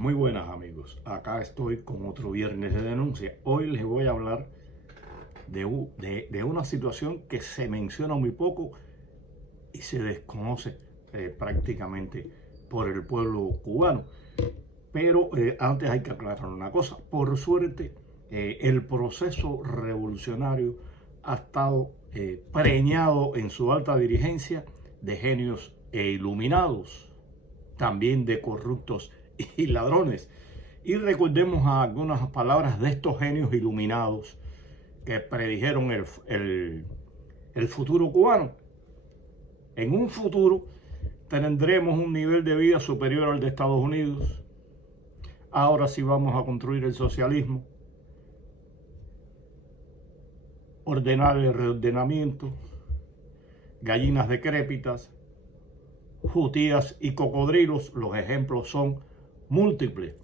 Muy buenas amigos, acá estoy con otro viernes de denuncia. Hoy les voy a hablar de una situación que se menciona muy poco y se desconoce prácticamente por el pueblo cubano. Pero antes hay que aclarar una cosa. Por suerte, el proceso revolucionario ha estado preñado en su alta dirigencia de genios e iluminados, también de corruptos y ladrones. Y recordemos algunas palabras de estos genios iluminados que predijeron el futuro cubano. En un futuro tendremos un nivel de vida superior al de Estados Unidos. Ahora sí vamos a construir el socialismo, ordenar el reordenamiento, gallinas decrépitas, jutías y cocodrilos. Los ejemplos son múltiples.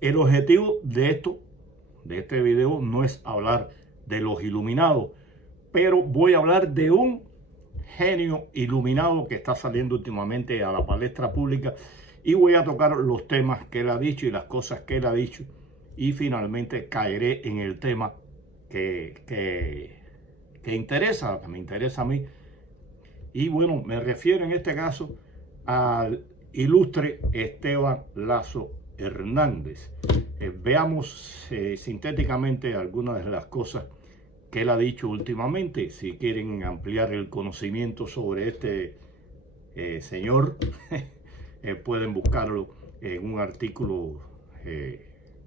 El objetivo de este video no es hablar de los iluminados, pero voy a hablar de un genio iluminado que está saliendo últimamente a la palestra pública y voy a tocar los temas que él ha dicho y las cosas que él ha dicho, y finalmente caeré en el tema que me interesa a mí. Y bueno, me refiero en este caso al ilustre Esteban Lazo Hernández. Veamos sintéticamente algunas de las cosas que él ha dicho últimamente. Si quieren ampliar el conocimiento sobre este señor, pueden buscarlo en un artículo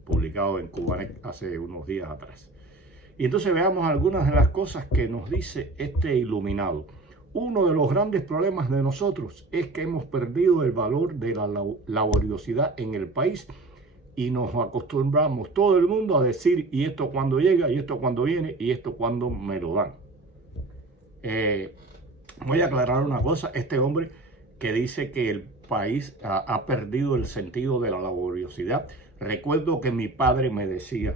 publicado en Cubanet hace unos días atrás. Y entonces veamos algunas de las cosas que nos dice este iluminado. Uno de los grandes problemas de nosotros es que hemos perdido el valor de la laboriosidad en el país y nos acostumbramos todo el mundo a decir, y esto cuando llega, y esto cuando viene, y esto cuando me lo dan. Voy a aclarar una cosa. Este hombre que dice que el país ha perdido el sentido de la laboriosidad. Recuerdo que mi padre me decía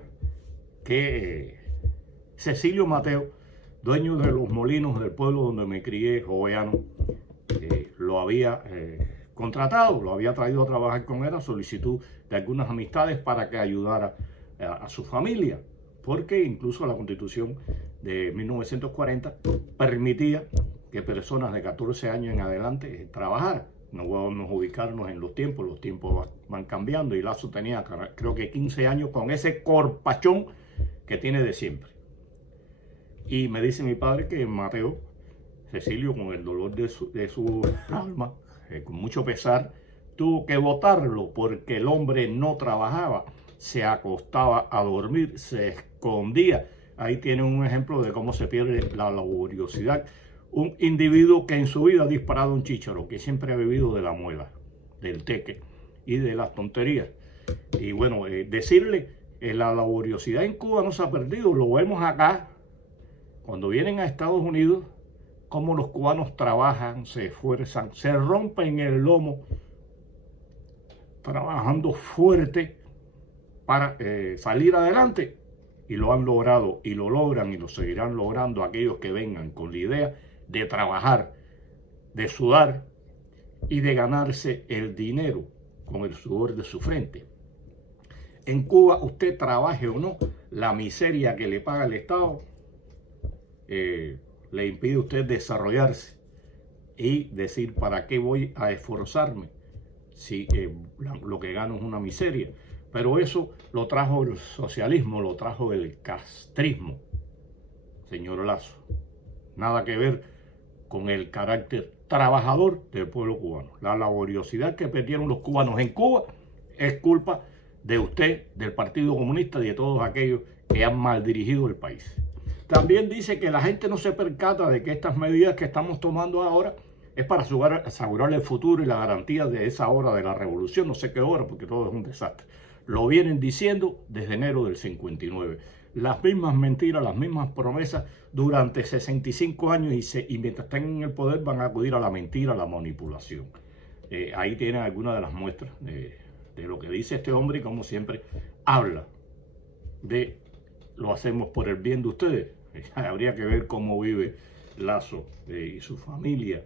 que Cecilio Mateo, dueño de los molinos del pueblo donde me crié, joveano, lo había contratado, lo había traído a trabajar con él a solicitud de algunas amistades para que ayudara a su familia, porque incluso la Constitución de 1940 permitía que personas de 14 años en adelante trabajaran. No podemos ubicarnos en los tiempos van cambiando, y Lazo tenía creo que 15 años con ese corpachón que tiene de siempre. Y me dice mi padre que Mateo, Cecilio, con el dolor de su alma, con mucho pesar, tuvo que botarlo porque el hombre no trabajaba, se acostaba a dormir, se escondía. Ahí tienen un ejemplo de cómo se pierde la laboriosidad. Un individuo que en su vida ha disparado un chícharo, que siempre ha vivido de la muela, del teque y de las tonterías. Y bueno, decirle, la laboriosidad en Cuba no se ha perdido, lo vemos acá. Cuando vienen a Estados Unidos, cómo los cubanos trabajan, se esfuerzan, se rompen el lomo, trabajando fuerte para salir adelante. Y lo han logrado, y lo logran, y lo seguirán logrando aquellos que vengan con la idea de trabajar, de sudar y de ganarse el dinero con el sudor de su frente. En Cuba, usted trabaje o no, la miseria que le paga el Estado le impide a usted desarrollarse y decir, ¿para qué voy a esforzarme si lo que gano es una miseria? Pero eso lo trajo el socialismo, lo trajo el castrismo, señor Lazo. Nada que ver con el carácter trabajador del pueblo cubano. La laboriosidad que perdieron los cubanos en Cuba es culpa de usted, del Partido Comunista y de todos aquellos que han mal dirigido el país. También dice que la gente no se percata de que estas medidas que estamos tomando ahora es para asegurar el futuro y la garantía de esa hora de la revolución, no sé qué hora, porque todo es un desastre. Lo vienen diciendo desde enero del 59. Las mismas mentiras, las mismas promesas durante 65 años y mientras estén en el poder van a acudir a la mentira, a la manipulación. Ahí tienen algunas de las muestras de lo que dice este hombre y como siempre habla de lo hacemos por el bien de ustedes. Habría que ver cómo vive Lazo y su familia.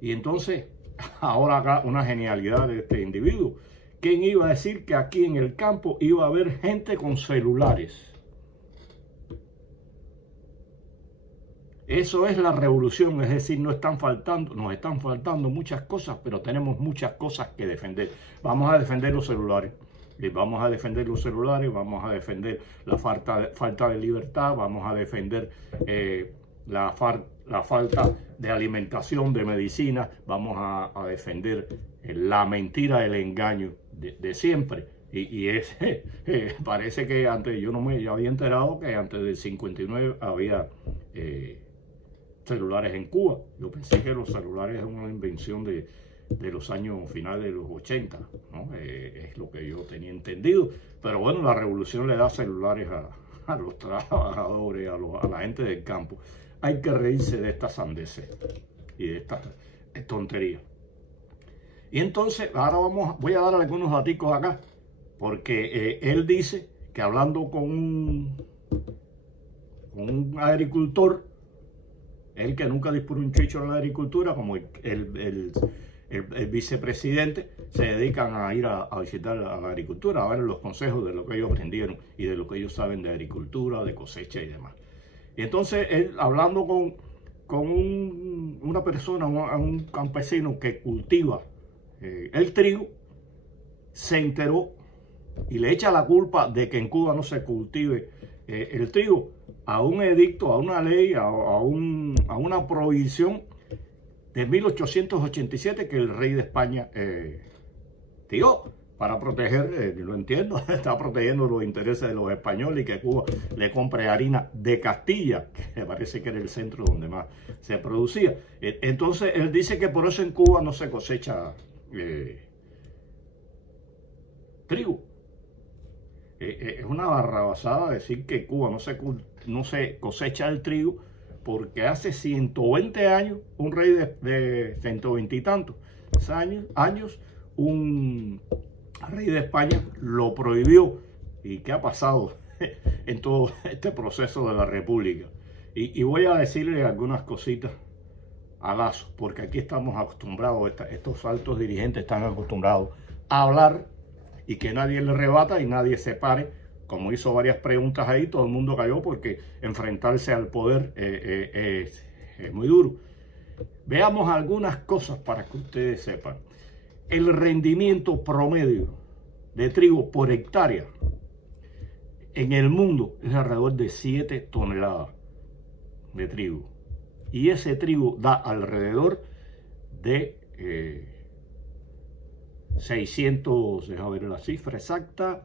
Y entonces ahora acá una genialidad de este individuo. ¿Quién iba a decir que aquí en el campo iba a haber gente con celulares? Eso es la revolución, es decir, nos están faltando muchas cosas, pero tenemos muchas cosas que defender. Vamos a defender los celulares, vamos a defender los celulares, vamos a defender la falta de libertad, vamos a defender la falta de alimentación, de medicina, vamos a defender la mentira, el engaño de siempre. Parece que antes, yo no me había enterado que antes del 59 había celulares en Cuba. Yo pensé que los celulares eran una invención de los años finales de los 80, ¿no? Es lo que yo tenía entendido. Pero bueno, la revolución le da celulares a los trabajadores, a la gente del campo. Hay que reírse de estas sandeces y de estas tonterías. Y entonces, ahora voy a dar algunos daticos acá, porque él dice que hablando con un agricultor, él que nunca dispuso un chicho en la agricultura, como el vicepresidente, se dedican a ir a visitar a la agricultura, a ver los consejos de lo que ellos aprendieron y de lo que ellos saben de agricultura, de cosecha y demás. Y entonces él, hablando con una persona, un campesino que cultiva el trigo, se enteró y le echa la culpa de que en Cuba no se cultive el trigo a un edicto, a una ley, a una prohibición de 1887 que el rey de España dio para proteger, lo entiendo, está protegiendo los intereses de los españoles y que Cuba le compre harina de Castilla, que parece que era el centro donde más se producía. Entonces él dice que por eso en Cuba no se cosecha trigo. Es una barrabasada decir que Cuba no se cosecha el trigo, porque hace 120 años, un rey de 120 y tantos años, un rey de España lo prohibió. ¿Y qué ha pasado en todo este proceso de la República? Y voy a decirle algunas cositas a Lazo, porque aquí estamos acostumbrados, estos altos dirigentes están acostumbrados a hablar y que nadie le rebata y nadie se pare. Como hizo varias preguntas ahí, todo el mundo cayó porque enfrentarse al poder es muy duro. Veamos algunas cosas para que ustedes sepan. El rendimiento promedio de trigo por hectárea en el mundo es alrededor de 7 toneladas de trigo. Y ese trigo da alrededor de 600, déjame ver la cifra exacta,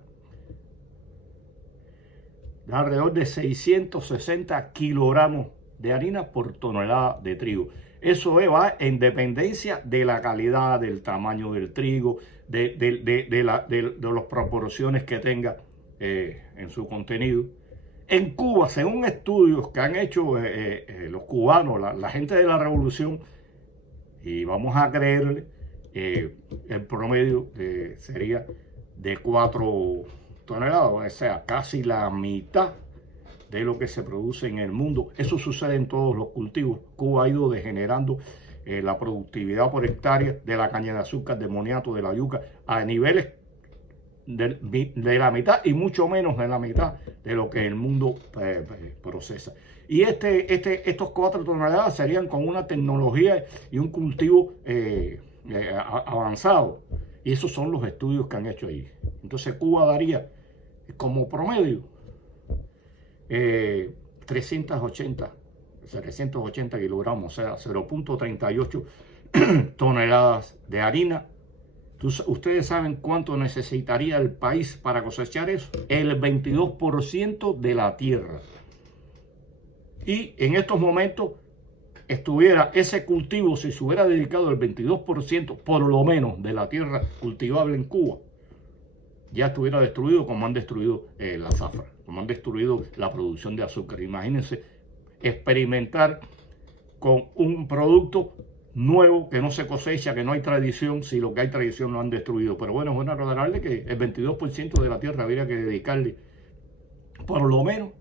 da alrededor de 660 kilogramos de harina por tonelada de trigo. Eso va en dependencia de la calidad, del tamaño del trigo, de las proporciones que tenga en su contenido. En Cuba, según estudios que han hecho los cubanos, la gente de la revolución, y vamos a creerle, el promedio sería de 4 toneladas, o sea, casi la mitad de lo que se produce en el mundo. Eso sucede en todos los cultivos. Cuba ha ido degenerando la productividad por hectárea de la caña de azúcar, del moniato, de la yuca, a niveles de la mitad y mucho menos de la mitad de lo que el mundo procesa. Y estos 4 toneladas serían con una tecnología y un cultivo avanzado. Y esos son los estudios que han hecho ahí. Entonces Cuba daría como promedio 380 kilogramos, o sea, 0.38 toneladas de harina. ¿Ustedes saben cuánto necesitaría el país para cosechar eso? El 22% de la tierra. Y en estos momentos estuviera ese cultivo, si se hubiera dedicado el 22% por lo menos de la tierra cultivable en Cuba, ya estuviera destruido como han destruido la zafra, como han destruido la producción de azúcar. Imagínense experimentar con un producto nuevo que no se cosecha, que no hay tradición, si lo que hay tradición lo han destruido. Pero bueno, es bueno recordarle que el 22% de la tierra habría que dedicarle por lo menos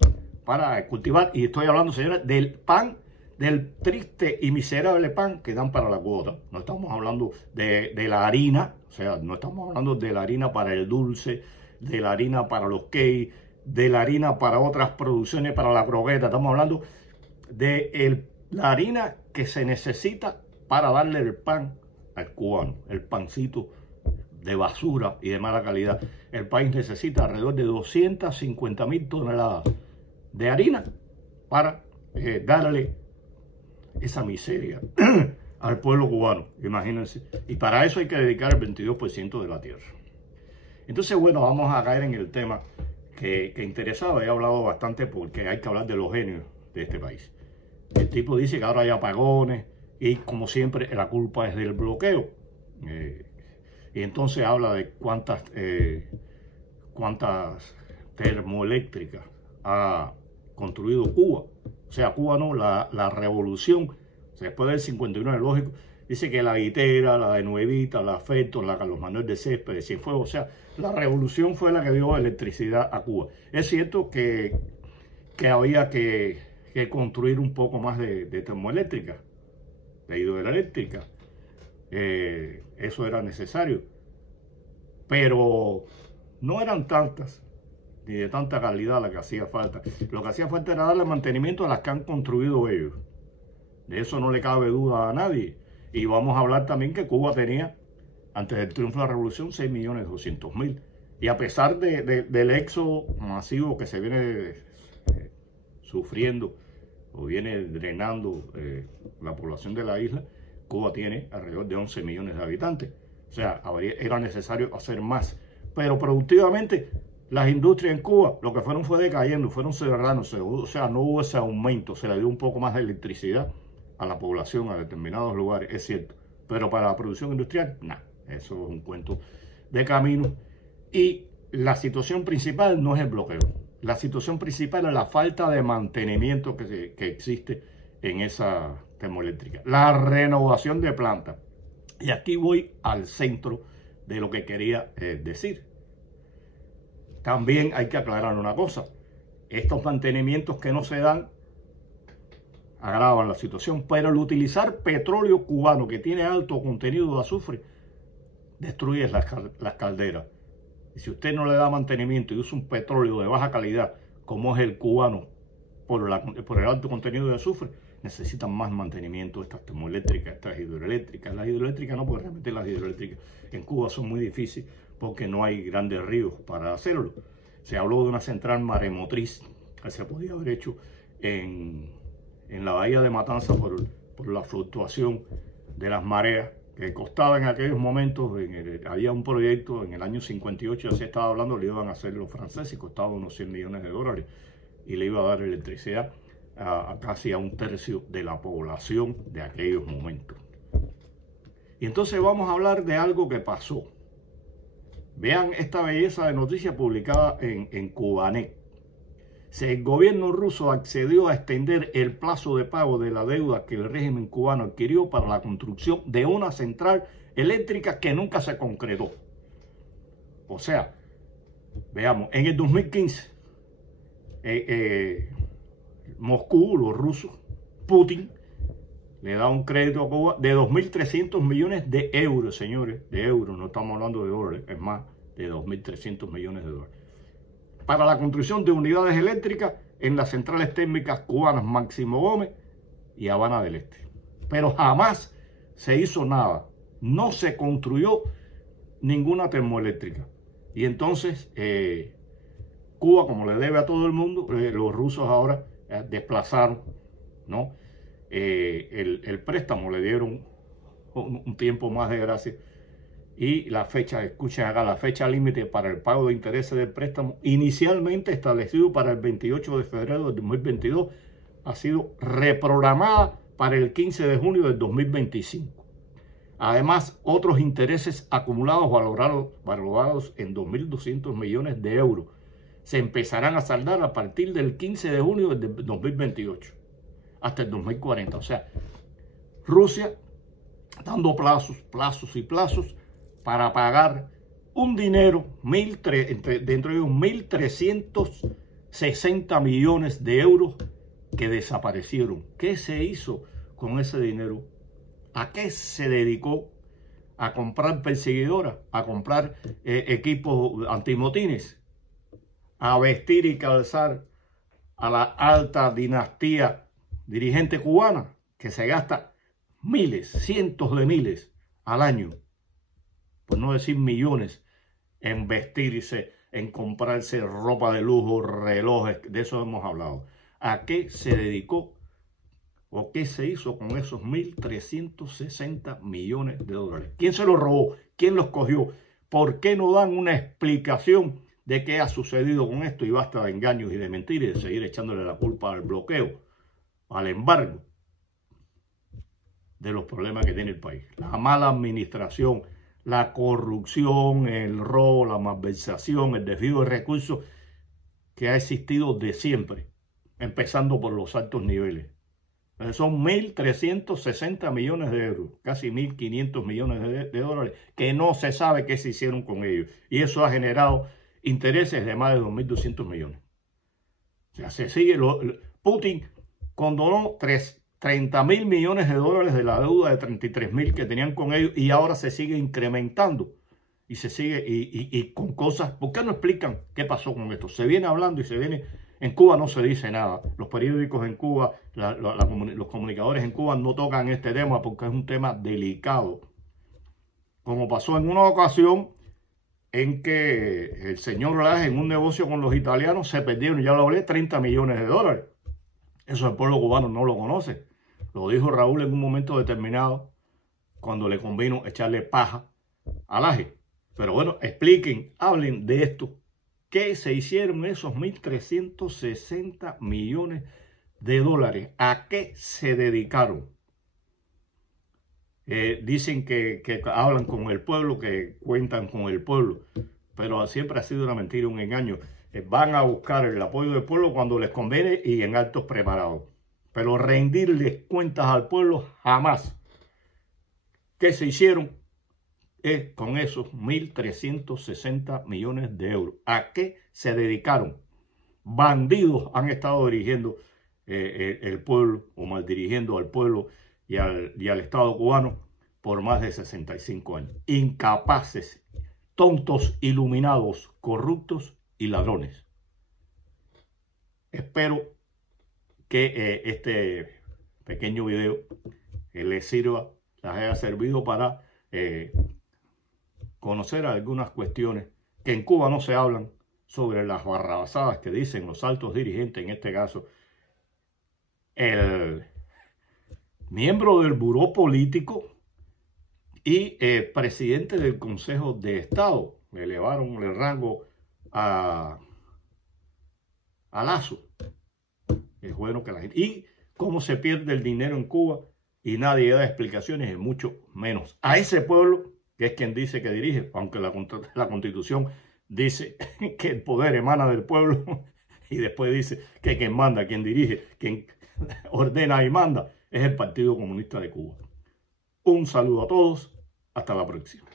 para cultivar, y estoy hablando, señores, del pan del triste y miserable pan que dan para la cuota. No estamos hablando de la harina, o sea, no estamos hablando de la harina para el dulce, de la harina para los cakes, de la harina para otras producciones, para la croqueta. Estamos hablando de la harina que se necesita para darle el pan al cubano, el pancito de basura y de mala calidad. El país necesita alrededor de 250.000 toneladas de harina para darle esa miseria al pueblo cubano, imagínense. Y para eso hay que dedicar el 22% de la tierra. Entonces, bueno, vamos a caer en el tema que interesaba. He hablado bastante porque hay que hablar de los genios de este país. El tipo dice que ahora hay apagones y, como siempre, la culpa es del bloqueo. Y entonces habla de cuántas termoeléctricas ha construido Cuba. O sea, Cuba no, la revolución, o sea, después del 59, lógico, dice que la Guitera, la de Nuevita, la Afecto, la Carlos Manuel de Céspedes, Cienfuegos, o sea, la revolución fue la que dio electricidad a Cuba. Es cierto que había que construir un poco más de termoeléctrica, de hidroeléctrica. Eso era necesario, pero no eran tantas ni de tanta calidad la que hacía falta. Lo que hacía falta era darle mantenimiento a las que han construido ellos. De eso no le cabe duda a nadie. Y vamos a hablar también que Cuba tenía, antes del triunfo de la revolución, 6.200.000. Y a pesar del éxodo masivo que se viene sufriendo o viene drenando la población de la isla, Cuba tiene alrededor de 11 millones de habitantes. O sea, era necesario hacer más. Pero productivamente, las industrias en Cuba lo que fue decayendo, fueron cerrándose. O sea, no hubo ese aumento, se le dio un poco más de electricidad a la población, a determinados lugares, es cierto. Pero para la producción industrial, nada. Eso es un cuento de camino. Y la situación principal no es el bloqueo. La situación principal es la falta de mantenimiento que existe en esa termoeléctrica. La renovación de plantas. Y aquí voy al centro de lo que quería decir. También hay que aclarar una cosa. Estos mantenimientos que no se dan agravan la situación, pero el utilizar petróleo cubano que tiene alto contenido de azufre destruye las calderas. Y si usted no le da mantenimiento y usa un petróleo de baja calidad, como es el cubano, por el alto contenido de azufre, necesitan más mantenimiento estas termoeléctricas, estas hidroeléctricas. Las hidroeléctricas no, porque realmente las hidroeléctricas en Cuba son muy difíciles porque no hay grandes ríos para hacerlo. Se habló de una central maremotriz que se podía haber hecho en la bahía de Matanza por la fluctuación de las mareas, que costaba en aquellos momentos, había un proyecto en el año 58, ya se estaba hablando, le iban a hacer los franceses y costaba unos 100 millones de dólares y le iba a dar electricidad a casi a 1/3 de la población de aquellos momentos. Y entonces vamos a hablar de algo que pasó. Vean esta belleza de noticia publicada en Cubanet. El gobierno ruso accedió a extender el plazo de pago de la deuda que el régimen cubano adquirió para la construcción de una central eléctrica que nunca se concretó. O sea, veamos, en el 2015, Moscú, los rusos, Putin, le da un crédito a Cuba de 2.300 millones de euros, señores, de euros, no estamos hablando de dólares, es más de 2.300 millones de dólares, para la construcción de unidades eléctricas en las centrales térmicas cubanas Máximo Gómez y Habana del Este. Pero jamás se hizo nada, no se construyó ninguna termoeléctrica. Y entonces Cuba, como le debe a todo el mundo, los rusos ahora desplazaron, ¿no? El préstamo, le dieron un tiempo más de gracia. Y la fecha, escuchen acá, la fecha límite para el pago de intereses del préstamo, inicialmente establecido para el 28 de febrero de 2022, ha sido reprogramada para el 15 de junio del 2025. Además, otros intereses acumulados valorados en 2.200 millones de euros se empezarán a saldar a partir del 15 de junio del 2028 hasta el 2040. O sea, Rusia dando plazos y plazos para pagar un dinero, dentro de 1.360 millones de euros que desaparecieron. ¿Qué se hizo con ese dinero? ¿A qué se dedicó? ¿A comprar perseguidoras? ¿A comprar equipos antimotines? ¿A vestir y calzar a la alta dinastía dirigente cubana que se gasta miles, cientos de miles al año, por no decir millones, en vestirse, en comprarse ropa de lujo, relojes? De eso hemos hablado. ¿A qué se dedicó o qué se hizo con esos 1.360 millones de dólares? ¿Quién se los robó? ¿Quién los cogió? ¿Por qué no dan una explicación de qué ha sucedido con esto? Y basta de engaños y de mentiras y de seguir echándole la culpa al bloqueo, al embargo, de los problemas que tiene el país. La mala administración, la corrupción, el robo, la malversación, el desvío de recursos que ha existido de siempre, empezando por los altos niveles. Son 1.360 millones de euros, casi 1.500 millones de dólares, que no se sabe qué se hicieron con ellos. Y eso ha generado intereses de más de 2.200 millones. O sea, se sigue. Putin condonó 30.000 millones de dólares de la deuda de 33.000 que tenían con ellos, y ahora se sigue incrementando. Y se sigue y con cosas. ¿Por qué no explican qué pasó con esto? Se viene hablando y se viene. En Cuba no se dice nada. Los periódicos en Cuba, los comunicadores en Cuba no tocan este tema porque es un tema delicado. Como pasó en una ocasión en que el señor Laje, en un negocio con los italianos, se perdieron, ya lo hablé, 30 millones de dólares. Eso el pueblo cubano no lo conoce. Lo dijo Raúl en un momento determinado, cuando le convino echarle paja a Laje. Pero bueno, expliquen, hablen de esto. ¿Qué se hicieron esos 1.360 millones de dólares? ¿A qué se dedicaron? Dicen que hablan con el pueblo, que cuentan con el pueblo, pero siempre ha sido una mentira, un engaño. Van a buscar el apoyo del pueblo cuando les conviene y en actos preparados, pero rendirles cuentas al pueblo jamás. ¿Qué se hicieron con esos 1.360 millones de euros? ¿A qué se dedicaron? Bandidos han estado dirigiendo el pueblo, o mal dirigiendo al pueblo y al Estado cubano por más de 65 años. Incapaces, tontos, iluminados, corruptos y ladrones. Espero que este pequeño video les sirva, les haya servido para conocer algunas cuestiones que en Cuba no se hablan, sobre las barrabasadas que dicen los altos dirigentes, en este caso el miembro del buró político y presidente del Consejo de Estado. Le elevaron el rango a Lazo. Es bueno que la gente... Y cómo se pierde el dinero en Cuba y nadie da explicaciones, y mucho menos a ese pueblo, que es quien dice que dirige, aunque la Constitución dice que el poder emana del pueblo, y después dice que quien manda, quien dirige, quien ordena y manda es el Partido Comunista de Cuba. Un saludo a todos, hasta la próxima.